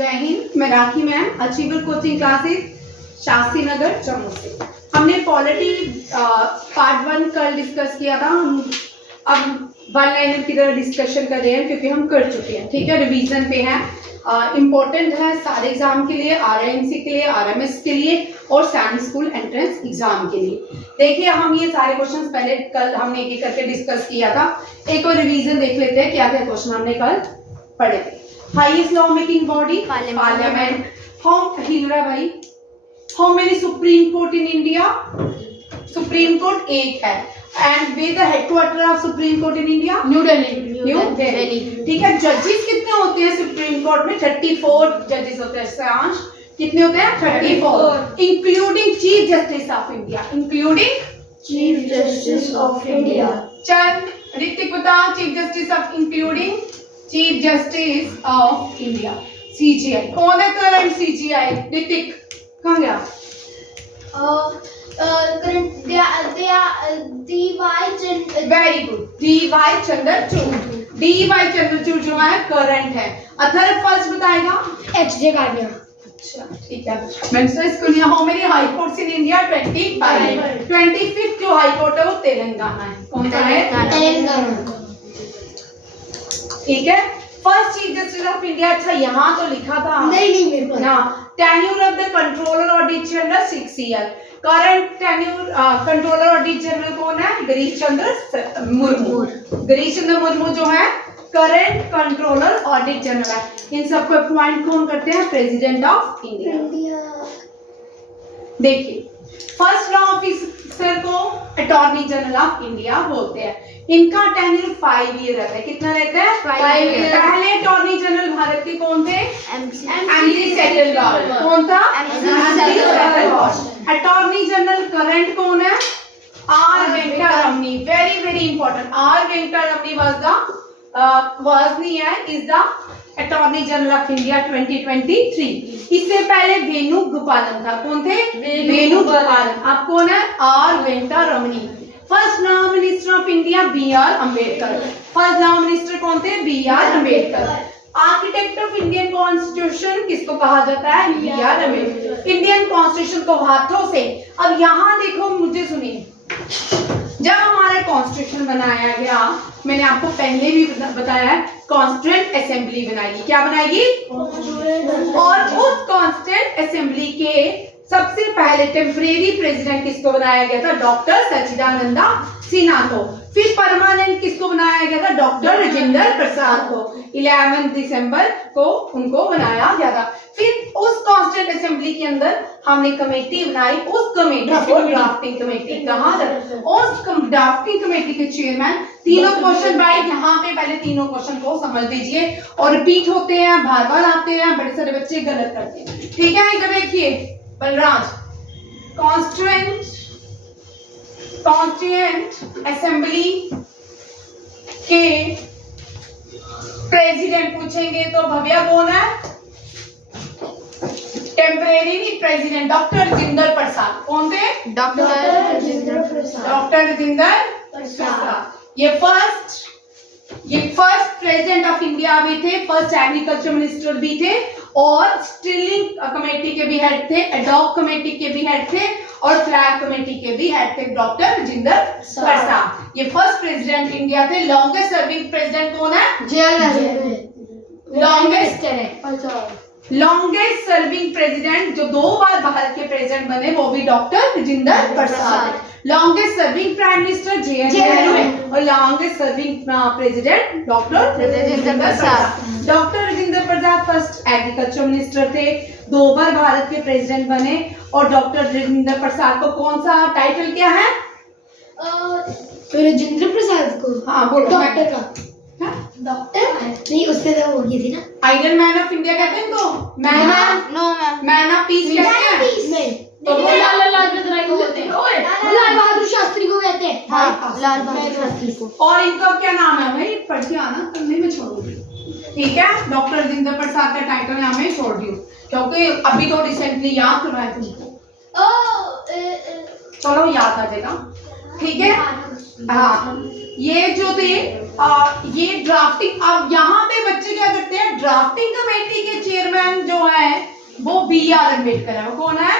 जय हिंद, मैं Rakhi ma'am, achiever coaching classes Shastri Nagar Jammu से। हमने पॉलिटी पार्ट 1 कल डिस्कस किया था। हम अब वन लाइनर की तरह डिस्कशन कर रहे हैं क्योंकि हम कर चुके हैं। ठीक है, रिवीजन पे है, इम्पोर्टेंट है सारे एग्जाम के लिए, आरएमसी के लिए, आरएमएस के लिए और सैनिक स्कूल एंट्रेंस एग्जाम के लिए। देखिए, हम ये सारे क्वेश्चंस पहले कल हमने एक एक करके डिस्कस किया था। एक और रिवीजन देख लेते हैं क्या क्या क्वेश्चन हमने कल पढ़े थे। Highest law making body parliament. हिलरा भाई, how many supreme court in India? Supreme court एक है। And where the headquarter of supreme court in India? New Delhi. ठीक है, जजेस कितने होते हैं सुप्रीम कोर्ट में? 34 जजेस होते हैं। सांश कितने होते हैं? 34, including chief justice of India. Including chief justice of India. चल ऋतिक बता, chief justice of including chief justice of India CJI. कौन है करंट सीजीआई? ऋतिक कहाँ गया? Very good, DY Chandrachud. DY Chandrachud जो है करंट है। अथर्व फर्स्ट बताएगा। एचजे गार्नियर। अच्छा ठीक है। मैंने इसको लिया। How many high courts in India? 25। 25th जो हाई कोर्ट है वो तेलंगाना है। कौन सा है? तेलंगाना। ठीक है, first chief justice of India. अच्छा यहाँ तो लिखा था नहीं मेरे पास ना। Tenure of the controller audit general 6 year. Current tenure controller audit general कौन है? गिरीश चंद्र मुर्मू। गिरीश चंद्र मुर्मू जो है करंट कंट्रोलर ऑडिट जनरल है। इन सबको अपॉइंट कौन करते हैं? President of India. देखिए, फर्स्ट लॉ ऑफिसर को अटॉर्नी जनरल ऑफ इंडिया बोलते हैं। इनका टेन्यूर 5 ईयर रहता है। कितना रहता है? 5 ईयर। पहले अटॉर्नी जनरल भारत के कौन थे? एमसी सेटलगॉड। कौन था? MC Setalvad. Attorney general current कौन है? R Venkataramani. Very very important. R Venkataramani is the attorney general of India 2023। इससे पहले वेणु गोपालन था। कौन थे? वेणु गोपालन। अब कौन है? R Venkataramani. First law minister of India B R Ambedkar. First law minister कौन थे? B R Ambedkar. Architect of Indian constitution किसको कहा जाता है? B R Ambedkar. Indian constitution को हाथों से, अब यहाँ देखो, मुझे सुनिए, जब हमारा कॉन्स्टिट्यूशन बनाया गया, मैंने आपको पहले भी बताया है, कॉन्स्टिट्यूएंट असेंबली बनाएगी। क्या बनाएगी? और उस कॉन्स्टिट्यूएंट असेंबली के सबसे पहले टेम्परेरी प्रेसिडेंट किसको बनाया गया था? डॉक्टर सच्चिदानंद सिन्हा को। फिर परमानेंट किसको बनाया गया था? डॉक्टर राजेंद्र प्रसाद को। 11 दिसंबर को उनको बनाया गया था। फिर उस कॉन्स्टिट्यूएंट असेंबली के अंदर हमने कमेटी बनाई। उस कमेटी को ड्राफ्टिंग कमेटी कहा जाता है। उस ड्राफ्टिंग कमेटी के चेयरमैन, तीनों क्वेश्चन भाई यहाँ पे पहले तीनों क्वेश्चन को समझ लीजिए, और रिपीट होते हैं, बार बार आते हैं, बड़े सारे बच्चे गलत करते हैं। ठीक है, इधर देखिए बलराज, कॉन्स्टिट्यूएंट असेंबली के प्रेसिडेंट पूछेंगे तो भव्या कौन है? टेम्परेरी प्रेसिडेंट डॉक्टर राजेंद्र प्रसाद। कौन थे? डॉक्टर राजेंद्र प्रसाद। ये फर्स्ट प्रेसिडेंट ऑफ इंडिया भी थे, फर्स्ट एग्रीकल्चर मिनिस्टर भी थे, और स्टिलिंग कमेटी के भी हेड थे, एडॉक कमेटी के भी हेड थे, और फ्लैग कमेटी के भी हेड थे डॉक्टर राजेंद्र प्रसाद। ये फर्स्ट प्रेसिडेंट इंडिया थे। लॉन्गेस्ट सर्विंग प्रेसिडेंट कौन है? लॉन्गेस्ट सर्विंग प्रेसिडेंट जो 2 बार भारत के प्रेसिडेंट बने वो भी doctor Rajendra Prasad. Longest serving prime minister J N. Nehru, और longest serving president doctor Rajendra Prasad. Doctor Rajendra Prasad first agriculture minister थे, 2 बार भारत के प्रेसिडेंट बने, और डॉक्टर राजेंद्र प्रसाद को कौन सा टाइटल क्या है? राजेंद्र प्रसाद को? हाँ बोलो। डॉक्टर का? डॉक्टर नहीं, उससे तो वो थी ना, आयरन मैन ऑफ इंडिया कहते हैं इनको। मैन ऑफ पीस कहते हैं। तो लाल बहादुर शास्त्री को कहते हैं। हाँ, लाल बहादुर शास्त्री को। और इनका क्या नाम है भाई? पढ़ के आना, करने में छोड़ूंगी। ठीक है, डॉक्टर राजेंद्र प्रसाद का टाइटल यहाँ में छोड़ दियो क्योंकि अभी तो रिसेंटली याद करवाया तुमको। चलो याद आ जाएगा। ठीक है, हाँ, ये जो थे ये ड्राफ्टिंग। अब यहाँ पे बच्चे क्या करते हैं? ड्राफ्टिंग कमेटी के चेयरमैन जो बी आर अम्बेडकर है। वो कौन है?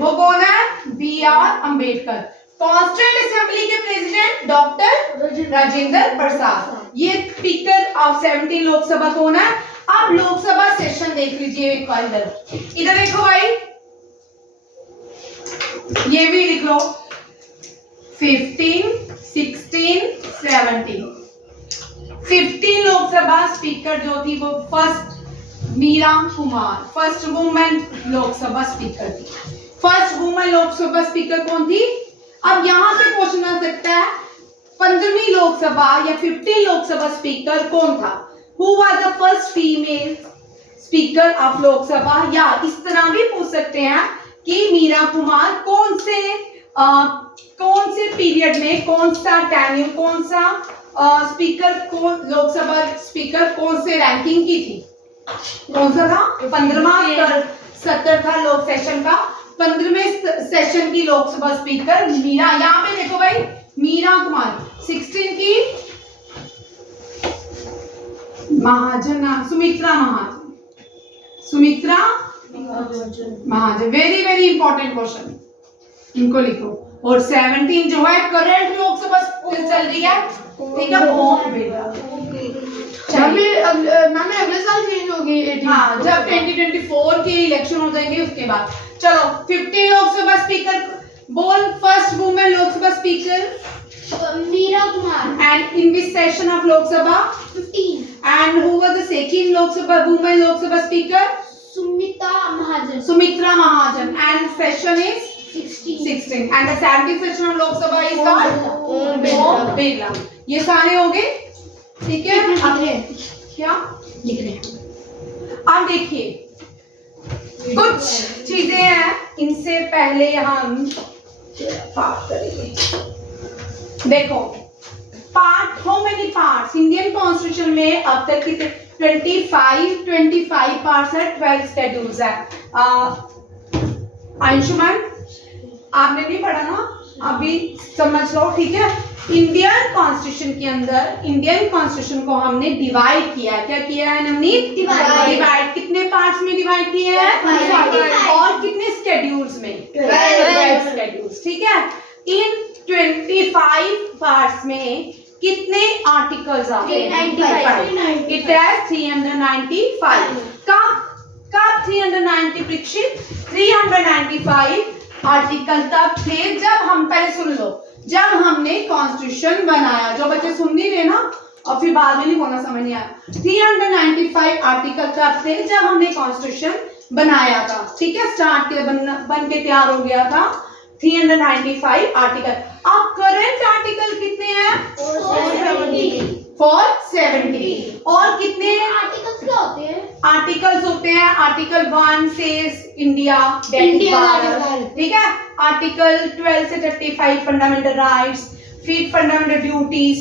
वो कौन है? B R Ambedkar. Constituent assembly के प्रेसिडेंट डॉक्टर राजेंद्र प्रसाद। ये स्पीकर ऑफ 17 लोकसभा कौन है? अब लोकसभा सेशन देख लीजिए एक बार इधर देखो भाई, ये भी लिख लो 15, 16, 17। 15 लोकसभा स्पीकर जो थी वो first Meera Kumar, first women Lok Sabha speaker थी। फर्स्ट वुमेन लोकसभा स्पीकर कौन थी? अब यहाँ पे क्वेश्चन आ सकता है 15वीं लोकसभा या 15 लोकसभा स्पीकर कौन था? Who was the first female speaker of Lok Sabha? या इस तरह भी पूछ सकते हैं कि मीरा कुमार कौन से पीरियड में, कौन सा टेन्यूर, कौन सा स्पीकर, कौन लोकसभा स्पीकर कौन से रैंकिंग की थी? कौन सा था? 15वां सत्र था लोक सेशन का, 15वें सेशन की लोकसभा स्पीकर मीरा, यहाँ पे देखो भाई मीरा कुमार। 16 की महाजन, Sumitra Mahajan, Sumitra Mahajan. Very very important question, इनको लिखो। और 17 जो है करंट लोकसभा चल रही है, ठीक है, ओम बिरला। मैम अगले साल चेंज होगी 18। हाँ, जब 2024 के इलेक्शन हो जाएंगे उसके बाद। चलो 15 लोकसभा स्पीकर बोल। First women Lok Sabha speaker Meera Kumar. And in which session of Lok Sabha? 15। And who was the second Lok Sabha women Lok Sabha speaker? Sumitra Mahajan. And session is 16. And the 17th session of Lok Sabha is called Om Birla. ये सारे हो गए, ठीक है? क्या लिख रहे हैं? अब देखिए कुछ चीजें हैं, इनसे पहले हम बात करेंगे। देखो part, how many parts Indian constitution में अब तक कितने? 25 पार्ट्स है, 12 शेड्यूल्स है। अंशुमन आपने नहीं पढ़ा ना, अभी समझ लो, ठीक है? इंडियन कॉन्स्टिट्यूशन के अंदर, इंडियन कॉन्स्टिट्यूशन को हमने डिवाइड किया है। क्या किया है नवनीत? डिवाइड। कितने पार्ट्स में डिवाइड किया है? और कितने शेड्यूल्स में? 12 शेड्यूल्स, ठीक है? इन 25 पार्ट्स में कितने आर्टिकल्स आते हैं? 95। It has 395। कब 390 परीक्षित? 395 आर्टिकल तब थे जब हम, पहले सुन लो, जब हमने कॉन्स्टिट्यूशन बनाया। जो बच्चे सुन नहीं रहे ना और फिर बाद में नहीं बोलना, समझ नहीं आया। 395 आर्टिकल तब थे जब हमने कॉन्स्टिट्यूशन बनाया था, ठीक है? स्टार्ट के बन के तैयार हो गया था 395 आर्टिकल। अब करंट आर्टिकल कितने हैं? 470। और कितने आर्टिकल्स क्या होते हैं? आर्टिकल्स होते हैं, आर्टिकल 1 सेज इंडिया, ठीक है? आर्टिकल 12 से 35 फंडामेंटल राइट्स, फिर fundamental duties,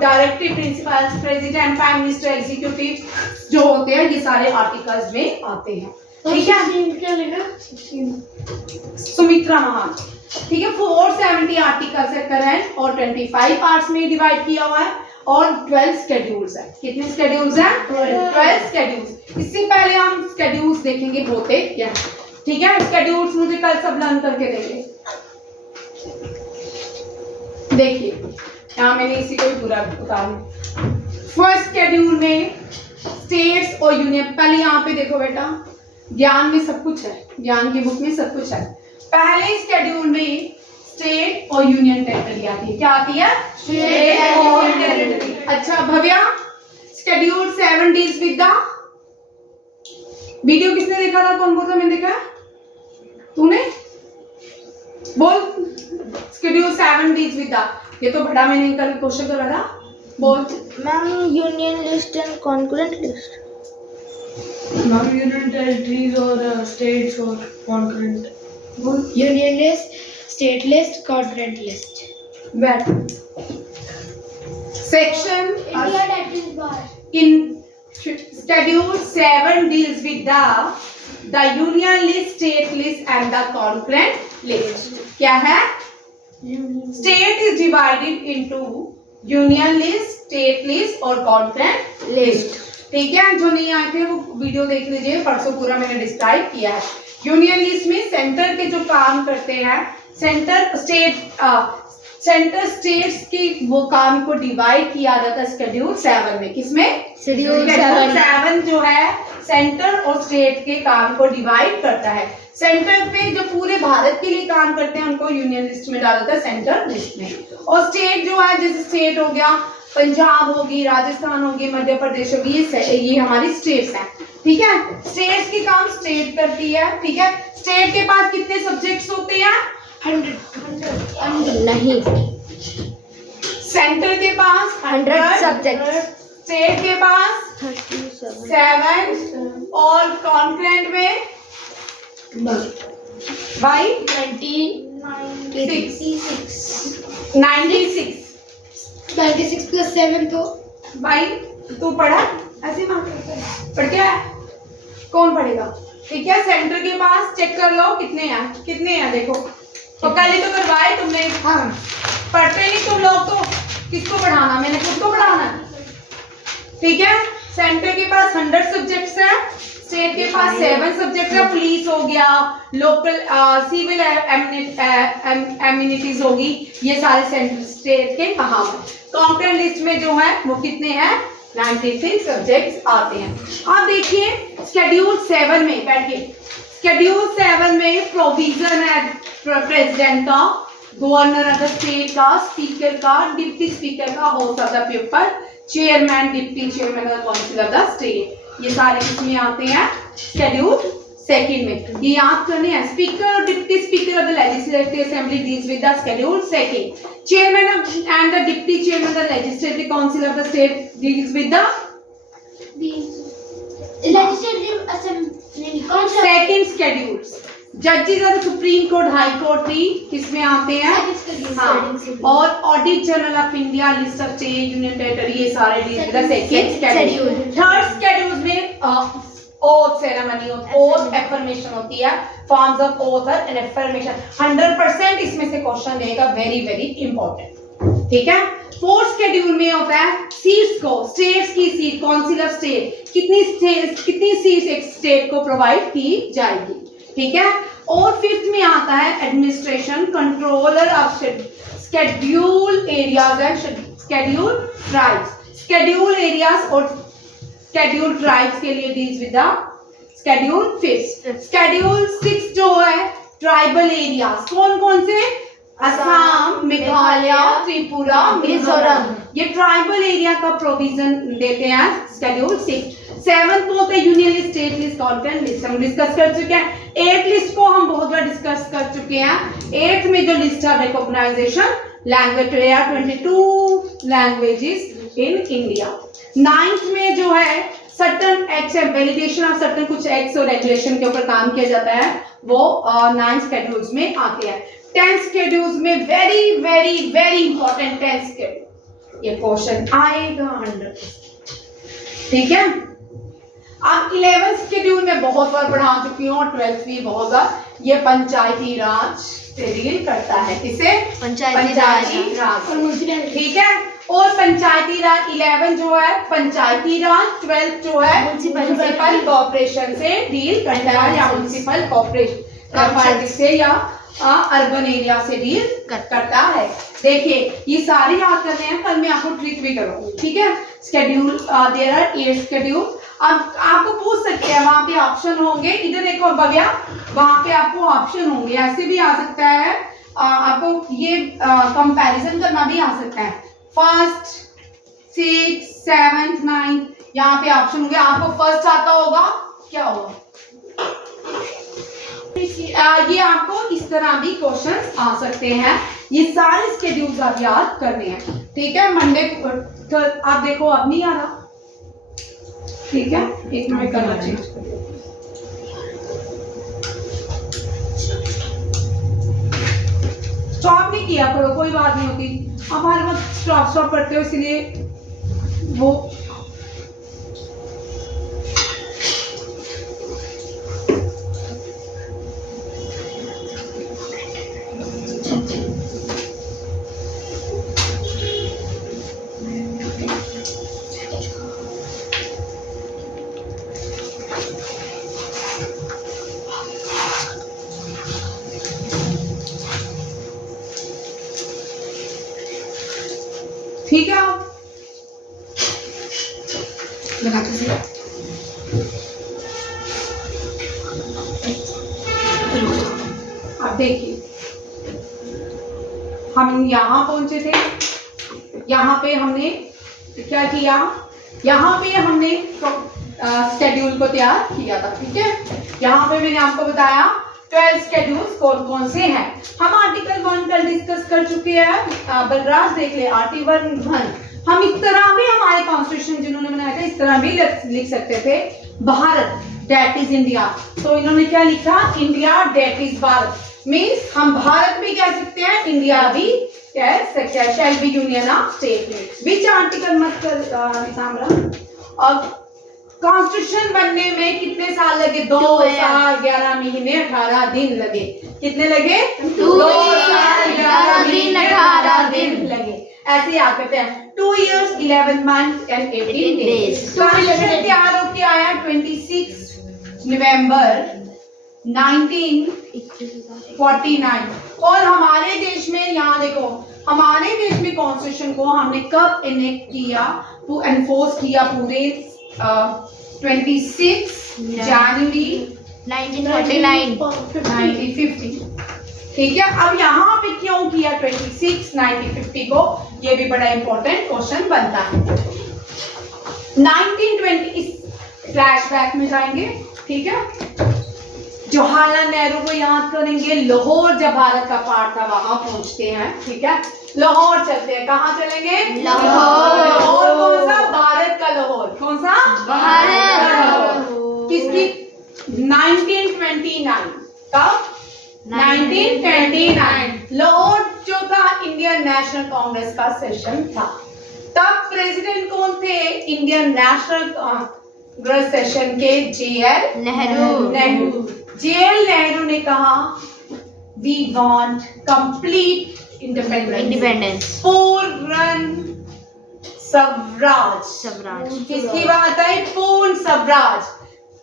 directive principles, president, prime minister, executive जो होते हैं, ये सारे आर्टिकल्स में आते हैं, ठीक है? क्या लिखा? सुमित्रा महाजन, ठीक है? 470 आर्टिकल्स है करंट और 25 पार्ट्स में डिवाइड किया हुआ है और 12 शेड्यूल्स है। कितने शेड्यूल्स हैं? 12 शेड्यूल्स। इससे पहले हम शेड्यूल्स देखेंगे होते क्या, ठीक है? शेड्यूल्स मुझे कल सब लर्न करके देंगे। देखिए यहाँ मैंने इसी को भी पूरा उतारा। फर्स्ट शेड्यूल में स्टेट्स और यूनियन, पहले यहाँ पे देखो बेटा, ज्ञान में सब कुछ है, ज्ञान की बुक में सब कुछ है। पहले शेड्यूल में स्टेट और यूनियन टेरिटरी आती है। क्या आती है? स्टेट और टेरिटरी। अच्छा Bhavya, schedule 7 deals with the, video किसने देखा था? कौन बोल था? मैंने देखा, तूने बोल। शेड्यूल 7 डील्स विद द, ये तो बड़ा मैंने कल क्वेश्चन करा था, बोल। Ma'am union list and concurrent list. Ma'am union territories और स्टेट्स और concurrent. Union list, state list, concurrent list. That section India territories बाहर। in schedule 7 deals with the union list, state list and the concurrent list. क्या है? State is divided into union list, state list और concurrent list. ठीक है, जो नहीं आए थे वो वीडियो देख लीजिए, परसों पूरा मैंने डिस्क्राइब किया है। यूनियन लिस्ट में सेंटर के जो काम करते हैं, सेंटर स्टेट्स की वो काम को डिवाइड किया जाता है शेड्यूल 7 में। किसमें? शेड्यूल 7 जो है सेंटर और स्टेट के काम को डिवाइड करता है। सेंटर पे जो पूरे भारत के लिए काम करते हैं उनको यूनियन लिस्ट में डाला जाता है, सेंटर लिस्ट में। और स्टेट जो है, जैसे स्टेट हो गया, पंजाब होगी, राजस्थान होगी, मध्य प्रदेश होगी, ये हमारी स्टेट्स हैं। ठीक है, स्टेट्स की काम स्टेट करती है। ठीक है, स्टेट के पास कितने सब्जेक्ट्स होते हैं? 100 नहीं, सेंटर के पास 100 सब्जेक्ट, स्टेट के पास 7 और कॉन्करेंट में भाई 96 प्लस 7 तो भाई तू पढ़ा ऐसे पढ़ क्या है? कौन पढ़ेगा? ठीक है, सेंटर के पास चेक कर लो कितने हैं देखो, तो कल ही तो करवाए तुमने। हाँ, पढ़ते नहीं तुम लोग तो किसको पढ़ाना? मैंने खुद को पढ़ाना है। ठीक है, सेंटर के पास 100 सब्जेक्ट्स है, स्टेट के पास 7 सब्जेक्ट है। पुलिस हो गया, लोकल सिविल एमिनिटीज होगी, ये सारे सेंटर स्टेट के कहाँ हैं। कॉन्करेंट लिस्ट में जो है वो कितने हैं? 96 सब्जेक्ट्स आते हैं। अब देखिए शेड्यूल 7 में बैठिए, शेड्यूल 7 में प्रोविजन है प्रेसिडेंट का, गवर्नर ऑफ द स्टेट का, स्पीकर का, डिप्टी स्पीकर का, house of the people, chairman, deputy chairman of the council of the state. ये सारे किसमें आते हैं? शेड्यूल 2 में। ये याद करने हैं। स्पीकर और deputy speaker of the legislative assembly deals with the schedule 2। Chairman and the deputy chairman of the legislative council of the state deals with the legislative assembly second schedules. जजेस of the supreme court, high court भी किसमें आते हैं? हाँ। और audit general of India, list of state, union territory, ये सारे deal with the second schedule. Third schedule में ओथ सेरेमनी, ओथ एफर्मेशन होती है, forms of oath and affirmation. 100% इसमें से क्वेश्चन देगा, वेरी वेरी इंपॉर्टेंट। ठीक है, फोर्थ शेड्यूल में होता है सीट्स को, स्टेट्स की सीट, काउंसिल ऑफ स्टेट, कितनी सीट्स एक स्टेट को प्रोवाइड की जाएगी। ठीक है, और फिफ्थ में आता है administration, controller of schedule areas and schedule tribes. Schedule areas और शेड्यूल ट्राइब्स के लिए deals with the schedule 5। Schedule 6 जो है ट्राइबल एरियाज, कौन कौन से? असम, मेघालय, त्रिपुरा, मिजोरम, ये ट्राइबल एरिया का प्रोविजन देते हैं शेड्यूल 6। 7th को होता है union list, state list, concurrent list, हम डिस्कस कर चुके हैं। 8th लिस्ट को हम बहुत बार डिस्कस कर चुके हैं। 8th में जो लिस्ट है recognisation language, 22 languages in India. 9th में जो है certain acts, validation of certain कुछ एक्ट्स और रेगुलेशन के ऊपर काम किया जाता है, वो 9th शेड्यूल्स में आते हैं। 10th शेड्यूल्स में very very very important 10th schedule, ये क्वेश्चन आएगा 100%। ठीक है, अब 11th शेड्यूल में बहुत बार पढ़ा चुकी हूँ, 12th भी बहुत बार। ये पंचायती राज से डील करता है, इसे पंचायती राज। ठीक है, और पंचायती राज 11 जो है पंचायती राज, 12 जो है म्युनिसिपल कॉर्पोरेशन से डील करता है, या म्युनिसिपल कॉर्पोरेशन से या अर्बन एरिया से डील करता है। देखिए ये सारे याद करने हैं, कल मैं आपको ट्रिक भी करूँगी। ठीक है, शेड्यूल देयर आर 8 शेड्यूल। अब आपको पूछ सकते हैं, वहां पे ऑप्शन होंगे, इधर देखो भव्या, वहां पे आपको ऑप्शन होंगे, ऐसे भी आ सकता है, आपको ये कंपैरिजन करना भी आ सकता है। 1st, 6th, 7th, 9th, यहाँ पे ऑप्शन होंगे। आपको फर्स्ट आता होगा, क्या होगा? ये आपको इस तरह भी क्वेश्चन आ सकते हैं। ये सारे शेड्यूल्स आप याद करने हैं। ठीक है, मंडे आप देखो अब नहीं आ रहा। ठीक है, एक मिनट करना चेंज कर दो। स्टॉप नहीं किया करो, कोई बात नहीं होती। आप हर वक्त स्टॉप करते हो, इसलिए वो लगाते से अब देखिए, हम यहाँ पहुंचे थे, यहाँ पे हमने क्या किया, यहाँ पे हमने शेड्यूल को तैयार किया था, ठीक है। यहाँ पे मैंने आपको बताया 12 शेड्यूल्स कौन कौन से हैं। हम आर्टिकल 1 कल डिस्कस कर चुके हैं, बलराज देख ले आर्टिकल 1। हम इस तरह भी हमारे कॉन्स्टिट्यूशन जिन्होंने बनाया था इस तरह भी लिख सकते थे, भारत दैट इज इंडिया। तो इन्होंने क्या लिखा, India that is Bharat, means हम भारत भी कह सकते हैं, इंडिया भी कह सकते हैं। Shall be union of state which article मत कर सामरा। अब कॉन्स्टिट्यूशन बनने में कितने साल लगे, 2 साल 11 महीने 18 दिन लगे। कितने लगे, 2 साल 11 महीने 18 दिन लगे। ऐसे याद करते हैं, 2 years 11 months and 18 days। Constitution तैयार होके आया 26 नवंबर 1949। और हमारे देश में, यहाँ देखो, हमारे देश में कॉन्स्टिट्यूशन को हमने कब इनेक्ट किया, तो एनफोर्स किया पूरे 26 जनवरी 1950। ठीक है। अब यहाँ पे क्यों किया 26 1950 को, ये भी बड़ा इंपॉर्टेंट क्वेश्चन बनता है। 1920 इस फ्लैशबैक में जाएंगे, ठीक है। जवाहरलाल नेहरू को याद करेंगे, लाहौर जब भारत का पार्ट था वहां पहुंचते हैं, ठीक है। लाहौर चलते हैं, कहाँ चलेंगे, लाहौर। लाहौर कौन सा, भारत का लाहौर, कौन सा, भारत। किसकी, 1929 कब, 1929 लाहौर जो था इंडियन नेशनल कांग्रेस का सेशन था। तब प्रेसिडेंट कौन थे इंडियन नेशनल कांग्रेस सेशन के, JL नेहरू। JL नेहरू ने कहा वी वांट कंप्लीट इंडिपेंडेंस, पूर्ण स्वराज। किसकी बात है, पूर्ण स्वराज।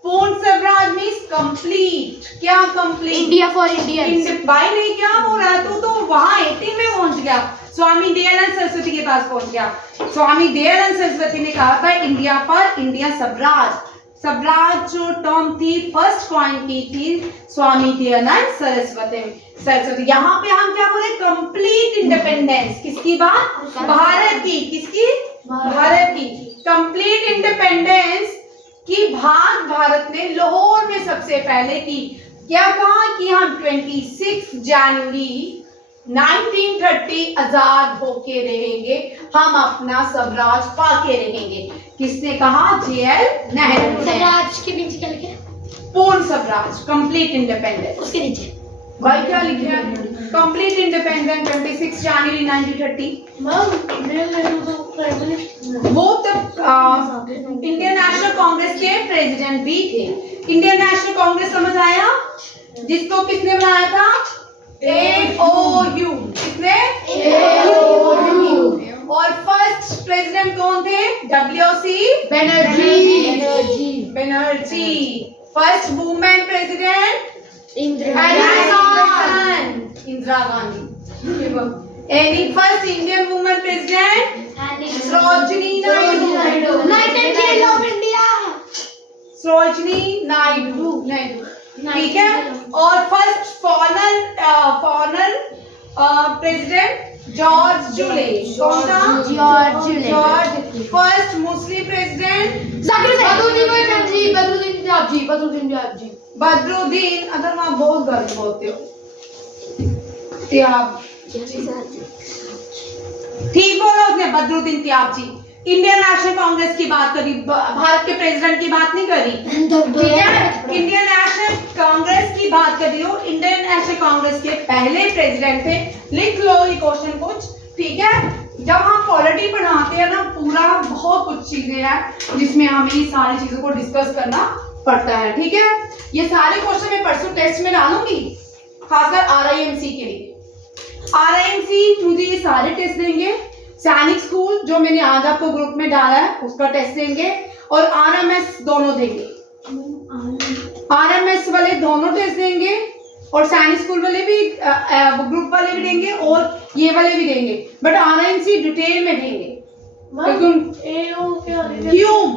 पूर्ण स्वराज मीन्स कंप्लीट, क्या कंप्लीट, इंडिया फॉर इंडियंस। भाई नहीं, क्या बोल रहा है तू, तो वहां 18 में पहुंच गया, स्वामी दयानंद सरस्वती के पास पहुंच गया। स्वामी दयानंद सरस्वती ने कहा था India for India Swaraj. Swaraj जो टर्म थी फर्स्ट कॉइन की थी स्वामी दयानंद सरस्वती। यहाँ पे हम क्या बोले, कंप्लीट इंडिपेंडेंस। किसकी बात, भारत की, किसकी, भारत की कंप्लीट इंडिपेंडेंस की बात भारत ने लाहौर में सबसे पहले की। क्या कहा कि हम 26 जनवरी 1930 आजाद होके रहेंगे, हम अपना स्वराज पाके रहेंगे। किसने कहा, JL नेहरू। स्वराज के नीचे क्या लिखे, पूर्ण स्वराज, कंप्लीट इंडिपेंडेंस। उसके नीचे भाई क्या लिखे हैं, कंप्लीट इंडिपेंडेंस 26 जनवरी 1930। वो तब इंडियन नेशनल कांग्रेस के प्रेसिडेंट भी थे। इंडियन नेशनल कांग्रेस समझ आया, जिसको किसने बनाया था, AOU। किसने, AOU। और फर्स्ट प्रेसिडेंट कौन थे, WC Banerjee. First women president Indira Gandhi. Any first Indian woman president, Sarojini Naidu। Nightingale of India, Sarojini Naidu, ठीक है। और first foreigner president George July. कौन था, George. First Muslim president Badruddin. अगर वहाँ बहुत गर्म होते हो, त्याब, ठीक बोला उसने, बदरुद्दीन त्याब जी। इंडियन नेशनल कांग्रेस की बात करी, भारत के प्रेसिडेंट की बात नहीं करी, ठीक है। इंडियन नेशनल कांग्रेस की बात कर रही हो। इंडियन नेशनल कांग्रेस के पहले प्रेसिडेंट थे, लिख लो ये क्वेश्चन कुछ, ठीक है। जब हम पॉलिटी पढ़ाते हैं ना, पूरा बहुत कुछ चीजें हैं जिसमें हमें ये सारी चीजों को डिस्कस करना पड़ता है, ठीक है। ये सारे क्वेश्चन मैं परसों टेस्ट में डालूंगी, खासकर RIMC के लिए। RIMC मुझे ये सारे टेस्ट देंगे। सैनिक स्कूल जो मैंने आज आपको ग्रुप में डाला है उसका टेस्ट देंगे, और RMS दोनों देंगे। RMS वाले दोनों टेस्ट देंगे, और सैनिक स्कूल वाले भी, ग्रुप वाले भी देंगे, और ये वाले भी देंगे। बट RIMC डिटेल में देंगे। क्यूब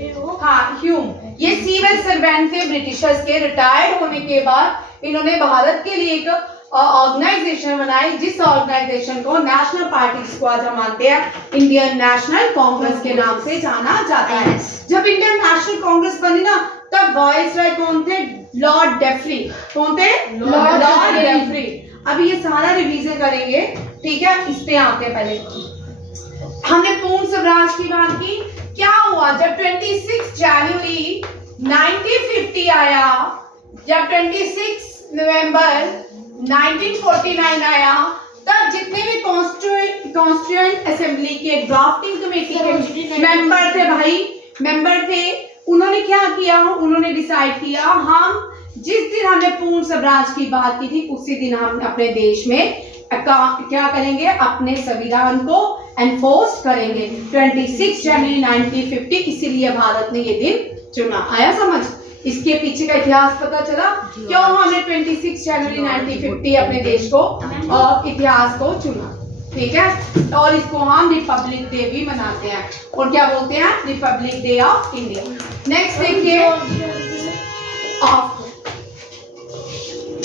हाँ ह्यूम, ये सिविल सर्वेंट थे ब्रिटिशर्स के। रिटायर्ड होने के बाद इन्होंने भारत के लिए एक ऑर्गेनाइजेशन बनाई, जिस ऑर्गेनाइजेशन को नेशनल पार्टी, जिसको आज हम मानते हैं इंडियन नेशनल कांग्रेस के नाम से जाना जाता है। जब इंडियन नेशनल कांग्रेस बनी ना, तब वाइसराय कौन थे? लॉर्ड डेफरी। कौन थे? लॉर्ड डेफरी। अभी ये सारा रिवीजन करेंगे, ठीक है? इस पे आते हैं। पहले हमने पूर्ण स्वराज की बात की। क्या हुआ जब 26 जनवरी 1950 आया, जब 26 नवंबर 1949 आया, तब जितने भी कॉन्स्टिट्यूएंट असेंबली के ड्राफ्टिंग कमेटी के मेंबर थे भाई, मेंबर थे, उन्होंने क्या किया? उन्होंने डिसाइड किया, हम जिस दिन हमने पूर्ण स्वराज की बात की थी, उसी दिन हम अपने देश में क्या करेंगे? अपने संविधान को एनफोर्स करेंगे। 26 जनवरी 1950, इसीलिए भारत ने ये दिन चुना। आया समझ? इसके पीछे का इतिहास पता चला क्यों हमने 26 जनवरी 1950 अपने देश को इतिहास को चुना, ठीक है? और इसको हम रिपब्लिक डे भी मनाते हैं, और क्या बोलते हैं? Republic day of India. Next देखिए, ऑफ